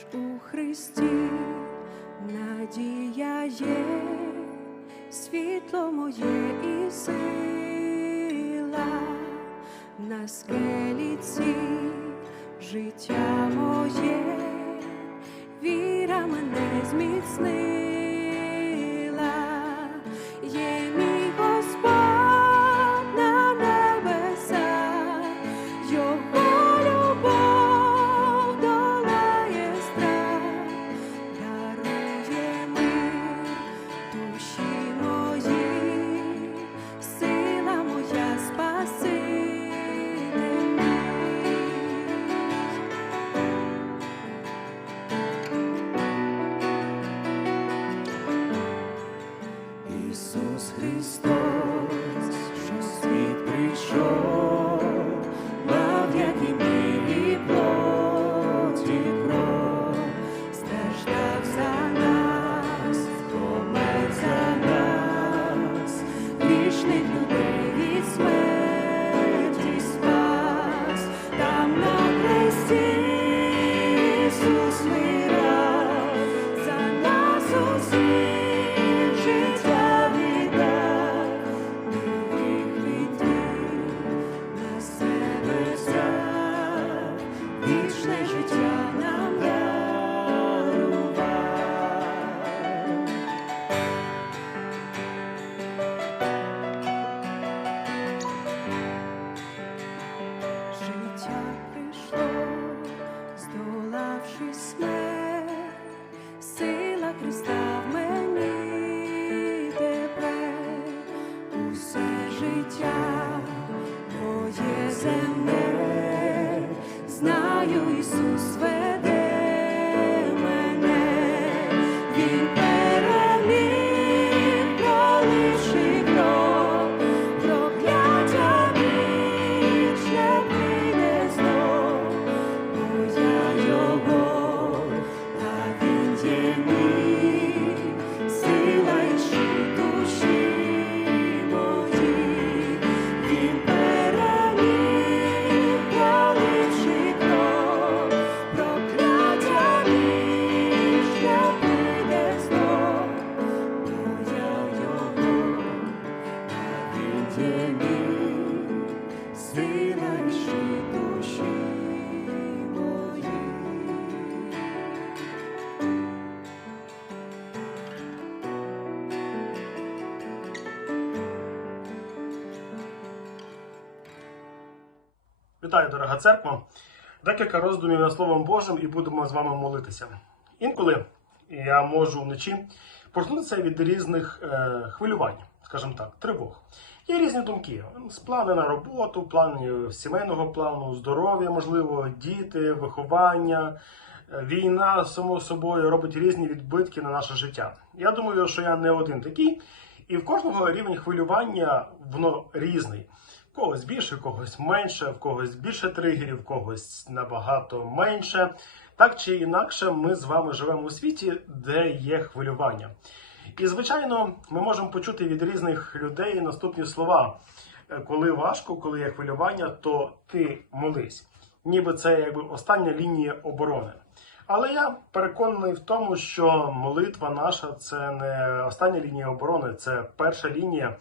лиш у Христі, надія є, світло моє і сила, на скелі життя моє, віра мене зміцнила. Христос, що світ прийшов, Вітаю, дорога церква. Декілька роздумів над Словом Божим і будемо з вами молитися. Інколи я можу вночі проснутися від різних е, хвилювань, скажімо так, тривог. Є різні думки. З плани на роботу, плани сімейного плану, здоров'я, можливо, діти, виховання, війна, само собою, робить різні відбитки на наше життя. Я думаю, що я не один такий, і в кожного рівень хвилювання воно різний. Когось більше, когось менше, в когось більше тригерів, в когось набагато менше. Так чи інакше, ми з вами живемо у світі, де є хвилювання. І, звичайно, ми можемо почути від різних людей наступні слова: Е, коли важко, коли є хвилювання, то ти молись. Ніби це якби остання лінія оборони. Але я переконаний в тому, що молитва наша це не остання лінія оборони, це перша лінія.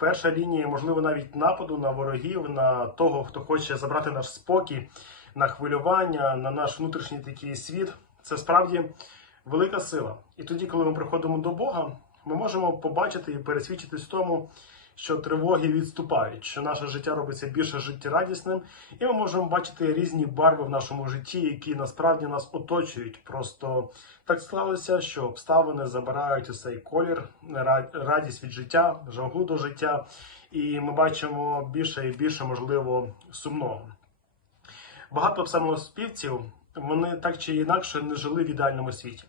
Перша лінія, можливо, навіть нападу на ворогів, на того, хто хоче забрати наш спокій, на хвилювання, на наш внутрішній такий світ. Це справді велика сила. І тоді, коли ми приходимо до Бога, ми можемо побачити і пересвідчитись в тому, що тривоги відступають, що наше життя робиться більше життєрадісним, і ми можемо бачити різні барви в нашому житті, які насправді нас оточують. Просто так склалося, що обставини забирають цей колір, ра- радість від життя, жагу до життя, і ми бачимо більше і більше, можливо, сумного. Багато псалмоспівців вони так чи інакше не жили в ідеальному світі.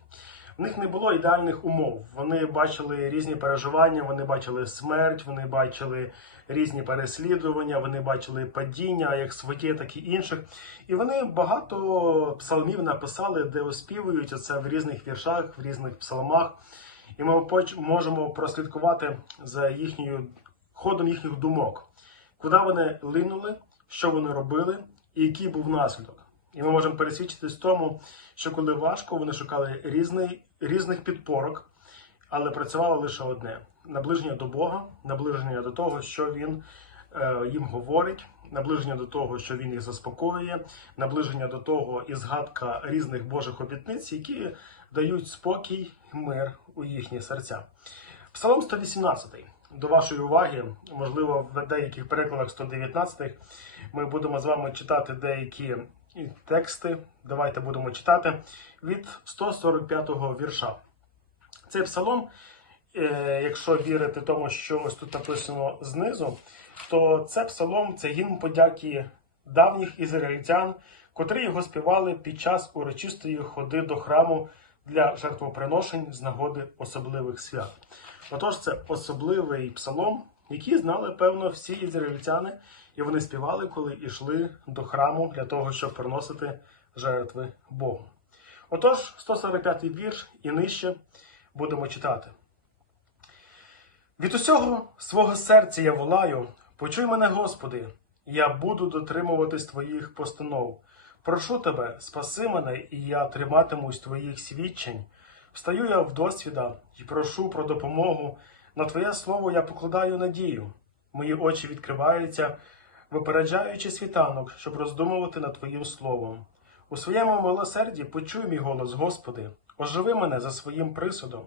В них не було ідеальних умов. Вони бачили різні переживання, вони бачили смерть, вони бачили різні переслідування, вони бачили падіння, як своє, так і інших. І вони багато псалмів написали, де оспівують це в різних віршах, в різних псалмах. І ми можемо прослідкувати за їхньою ходом їхніх думок, куди вони линули, що вони робили, і який був наслідок. І ми можемо пересвідчитись тому, що коли важко, вони шукали різний, різних підпорок, але працювало лише одне: наближення до Бога, наближення до того, що Він е, їм говорить, наближення до того, що Він їх заспокоює, наближення до того і згадка різних Божих обітниць, які дають спокій і мир у їхні серця. Псалом 118. До вашої уваги, можливо, в деяких перекладах 119 ми будемо з вами читати деякі тексти. Давайте будемо читати від 145-го вірша. Цей псалом, е, якщо вірити тому, що ось тут написано знизу, то це псалом це гімн подяки давніх ізраїльтян, котрі його співали під час урочистої ходи до храму для жертвоприношень з нагоди особливих свят. Отож, це особливий псалом, який знали, певно, всі ізраїльтяни, і вони співали, коли йшли до храму для того, щоб приносити жертви Богу. Отож, 145-й вірш і нижче будемо читати. Від усього свого серця я волаю, почуй мене, Господи, я буду дотримуватись Твоїх постанов. Прошу тебе, спаси мене, і я триматимусь Твоїх свідчень. Встаю я в досвіда і прошу про допомогу. На Твоє слово я покладаю надію. Мої очі відкриваються, випереджаючи світанок, щоб роздумувати над Твоїм словом. У своєму милосерді почуй мій голос, Господи, оживи мене за своїм присудом.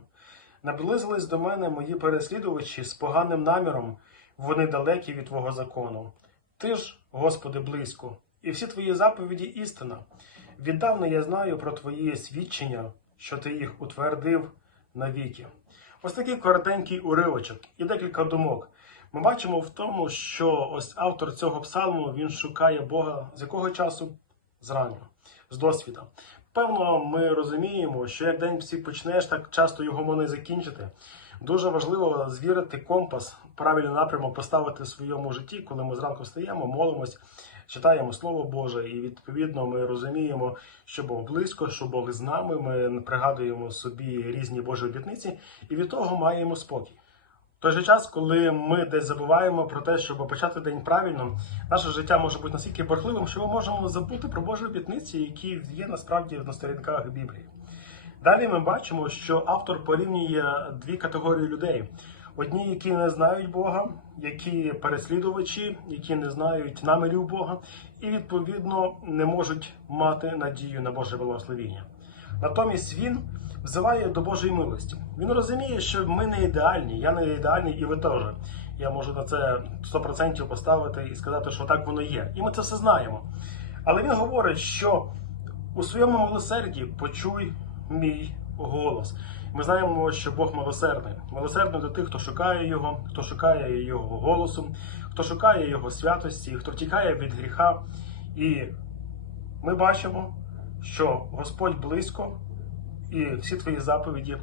Наблизились до мене мої переслідувачі з поганим наміром, вони далекі від Твого закону. Ти ж, Господи, близько, і всі Твої заповіді істина. Віддавна я знаю про Твої свідчення, що Ти їх утвердив навіки. Ось такий коротенький уривочок і декілька думок. Ми бачимо в тому, що ось автор цього псалму він шукає Бога з якого часу? Зрання, з досвіда. Певно, ми розуміємо, що як день всі почнеш, так часто його можна закінчити. Дуже важливо звірити компас, правильний напрямок поставити в своєму житті, коли ми зранку встаємо, молимось, читаємо Слово Боже, і відповідно ми розуміємо, що Бог близько, що Бог з нами. Ми пригадуємо собі різні Божі обітниці, і від того маємо спокій. Той же час, коли ми десь забуваємо про те, щоб почати день правильно, наше життя може бути настільки борхливим, що ми можемо забути про Божі обітниці, які є насправді на сторінках Біблії. Далі ми бачимо, що автор порівнює дві категорії людей: одні, які не знають Бога, які переслідувачі, які не знають намірів Бога, і відповідно не можуть мати надію на Боже благословіння. Натомість він взиває до Божої милості. Він розуміє, що ми не ідеальні, я не ідеальний, і ви теж. Я можу на це 100% поставити і сказати, що так воно є. І ми це все знаємо. Але він говорить, що у своєму милосерді почуй мій голос. Ми знаємо, що Бог милосердний. Милосердний до тих, хто шукає його, хто шукає його голосу, хто шукає його святості, хто втікає від гріха. І ми бачимо, що Господь близько, і всі твої заповіді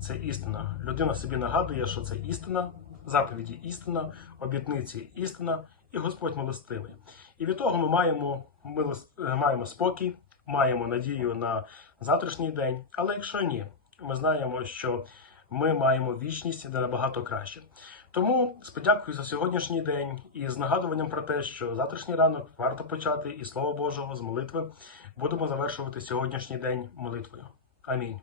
це істина. Людина собі нагадує, що це істина, заповіді істина, обітниці істина, і Господь милостивий. І від того ми маємо, милос- е, маємо спокій, маємо надію на завтрашній день. Але якщо ні, ми знаємо, що ми маємо вічність, де набагато краще. Тому з подякою за сьогоднішній день і з нагадуванням про те, що завтрашній ранок варто почати і Слово Божого з молитви будемо завершувати сьогоднішній день молитвою. I mean,